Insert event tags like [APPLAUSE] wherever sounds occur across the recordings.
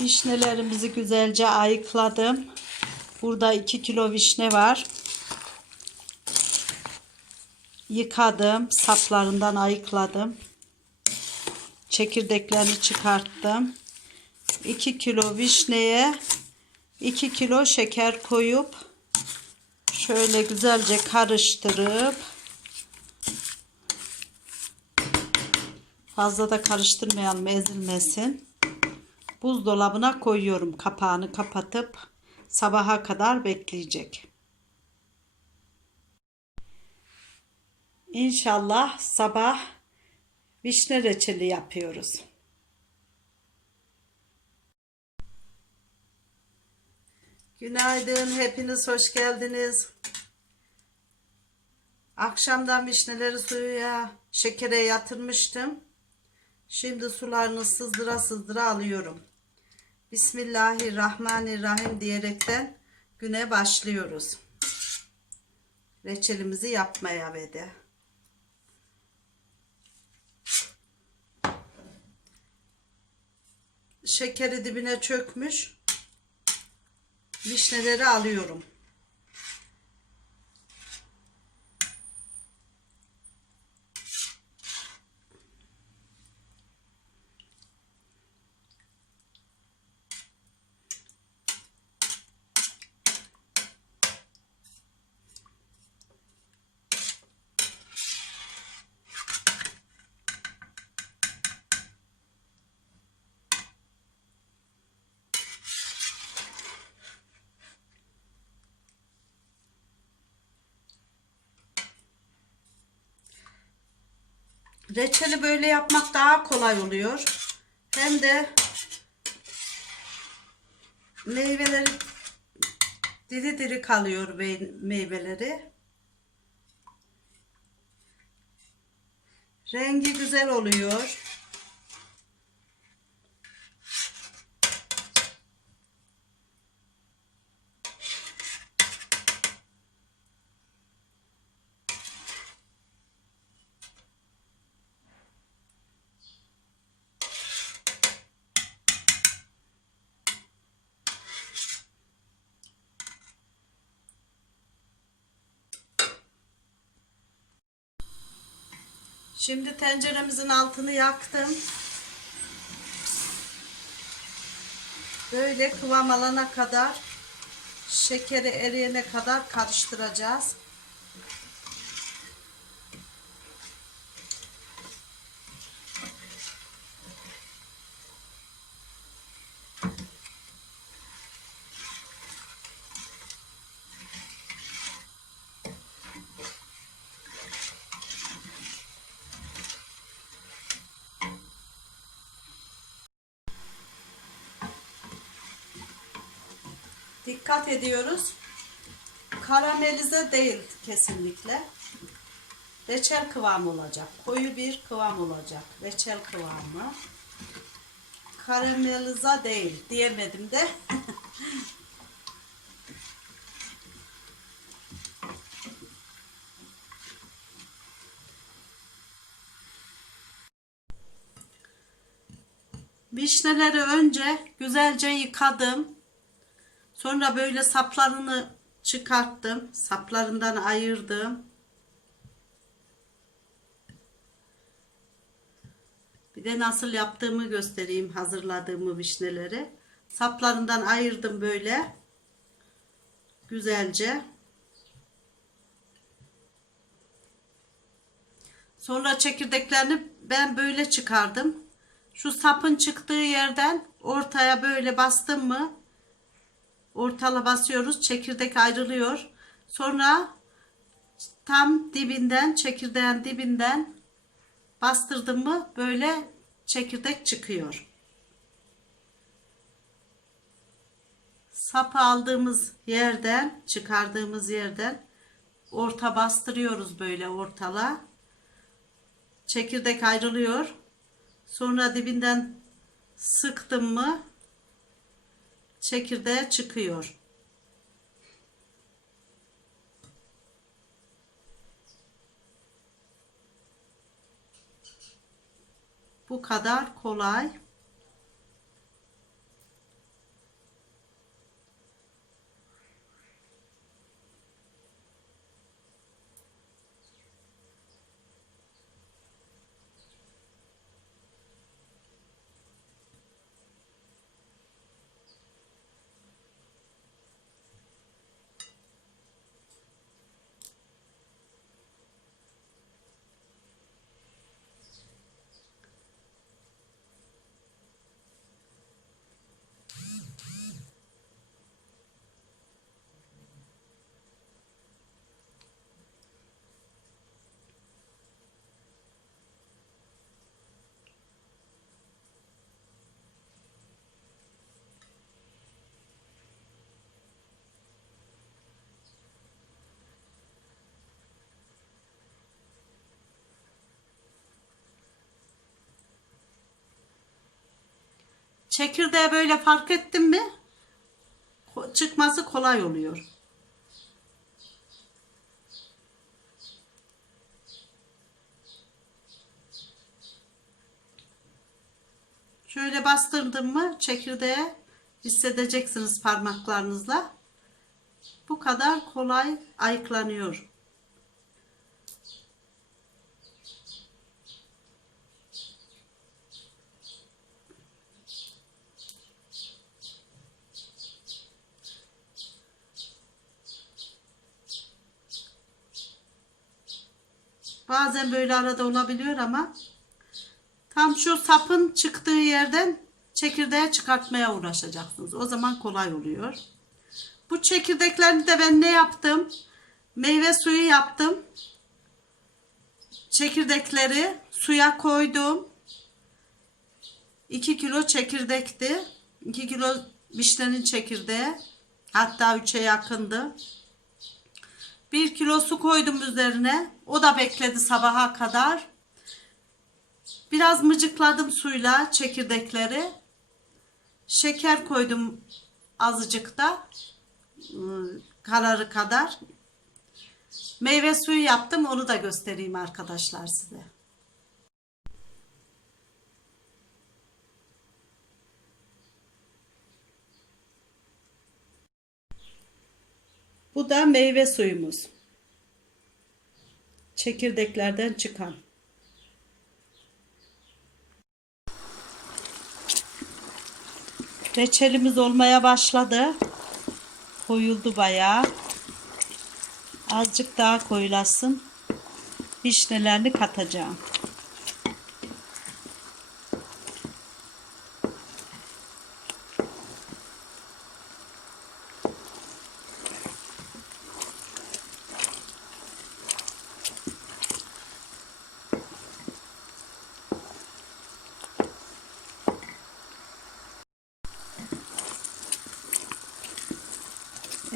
Vişnelerimizi güzelce ayıkladım. Burada 2 kilo vişne var. Yıkadım. Saplarından ayıkladım. Çekirdeklerini çıkarttım. 2 kilo vişneye 2 kilo şeker koyup şöyle güzelce karıştırıp fazla da karıştırmayalım ezilmesin. Buzdolabına koyuyorum kapağını kapatıp sabaha kadar bekleyecek. İnşallah sabah vişne reçeli yapıyoruz. Günaydın, hepiniz hoş geldiniz. Akşamdan vişneleri suya, şekere yatırmıştım. Şimdi sularını sızdıra sızdıra alıyorum. Bismillahirrahmanirrahim diyerekten güne başlıyoruz. Reçelimizi yapmaya ve de. Şekeri dibine çökmüş. Vişneleri alıyorum. Reçeli böyle yapmak daha kolay oluyor. Hem de meyveleri diri diri kalıyor meyveleri. Rengi güzel oluyor. Şimdi tenceremizin altını yaktım. Böyle kıvam alana kadar şekeri eriyene kadar karıştıracağız. Dikkat ediyoruz. Karamelize değil kesinlikle. Reçel kıvamı olacak. Koyu bir kıvam olacak. Reçel kıvamı. Karamelize değil diyemedim de. [LAUGHS] Vişneleri önce güzelce yıkadım. Sonra böyle saplarını çıkarttım. Saplarından ayırdım. Bir de nasıl yaptığımı göstereyim hazırladığımı vişneleri. Saplarından ayırdım böyle. Güzelce. Sonra çekirdeklerini ben böyle çıkardım. Şu sapın çıktığı yerden ortaya böyle bastım mı ortala basıyoruz. Çekirdek ayrılıyor. Sonra tam dibinden çekirdeğin dibinden bastırdım mı böyle çekirdek çıkıyor. Sapı aldığımız yerden çıkardığımız yerden orta bastırıyoruz böyle ortala. Çekirdek ayrılıyor. Sonra dibinden sıktım mı çekirdeğe çıkıyor. Bu kadar kolay. Çekirdeği böyle fark ettin mi? Çıkması kolay oluyor. Şöyle bastırdım mı çekirdeğe hissedeceksiniz parmaklarınızla. Bu kadar kolay ayıklanıyor. Bazen böyle arada olabiliyor ama tam şu sapın çıktığı yerden çekirdeği çıkartmaya uğraşacaksınız. O zaman kolay oluyor. Bu çekirdeklerini de ben ne yaptım? Meyve suyu yaptım. Çekirdekleri suya koydum. 2 kilo çekirdekti. 2 kilo vişnenin çekirdeği. Hatta 3'e yakındı. 1 kilo su koydum üzerine. O da bekledi sabaha kadar. Biraz mıcıkladım suyla çekirdekleri. Şeker koydum azıcık da. ıı, Kararı kadar. Meyve suyu yaptım. Onu da göstereyim arkadaşlar size. Bu da meyve suyumuz. Çekirdeklerden çıkan. Reçelimiz olmaya başladı. Koyuldu bayağı. Azıcık daha koyulasın. Vişnelerini katacağım.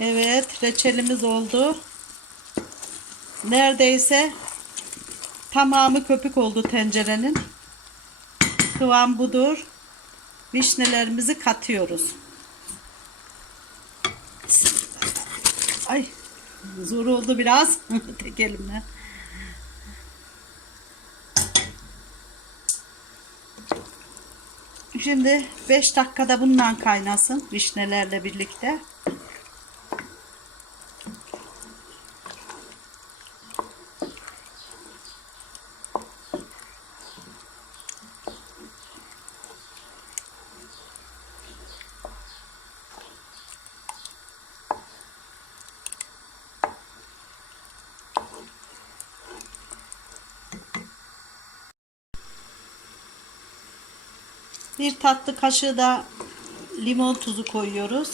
Evet, reçelimiz oldu. Neredeyse tamamı köpük oldu tencerenin. Kıvam budur. Vişnelerimizi katıyoruz. Ay, zor oldu biraz. [LAUGHS] Tek elimle. Şimdi 5 dakikada bundan kaynasın vişnelerle birlikte. Bir tatlı kaşığı da limon tuzu koyuyoruz.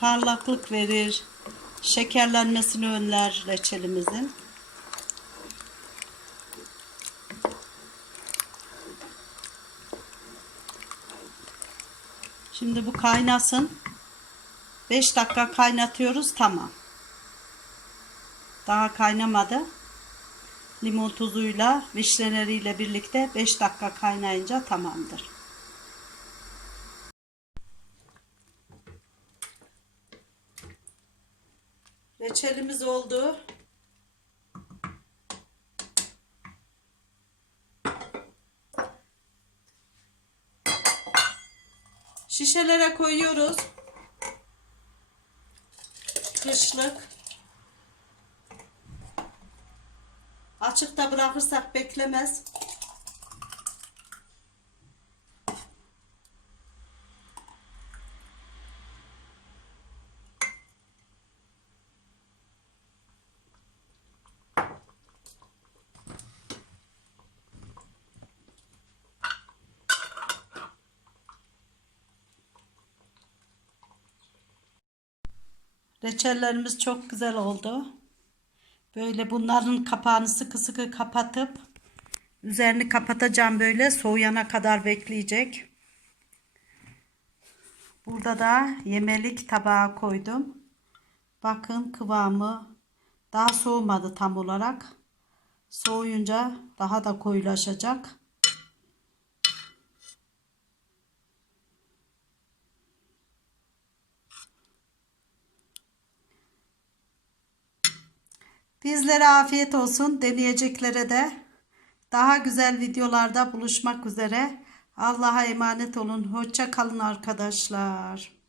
Parlaklık verir. Şekerlenmesini önler reçelimizin. Şimdi bu kaynasın. 5 dakika kaynatıyoruz. Tamam. Daha kaynamadı limon tuzuyla vişneleriyle birlikte 5 dakika kaynayınca tamamdır. Reçelimiz oldu. Şişelere koyuyoruz. Kışlık. Açıkta bırakırsak beklemez. Reçellerimiz çok güzel oldu. Böyle bunların kapağını sıkı sıkı kapatıp üzerini kapatacağım böyle soğuyana kadar bekleyecek. Burada da yemelik tabağa koydum. Bakın kıvamı daha soğumadı tam olarak. Soğuyunca daha da koyulaşacak. Bizlere afiyet olsun. Deneyeceklere de daha güzel videolarda buluşmak üzere. Allah'a emanet olun. Hoşça kalın arkadaşlar.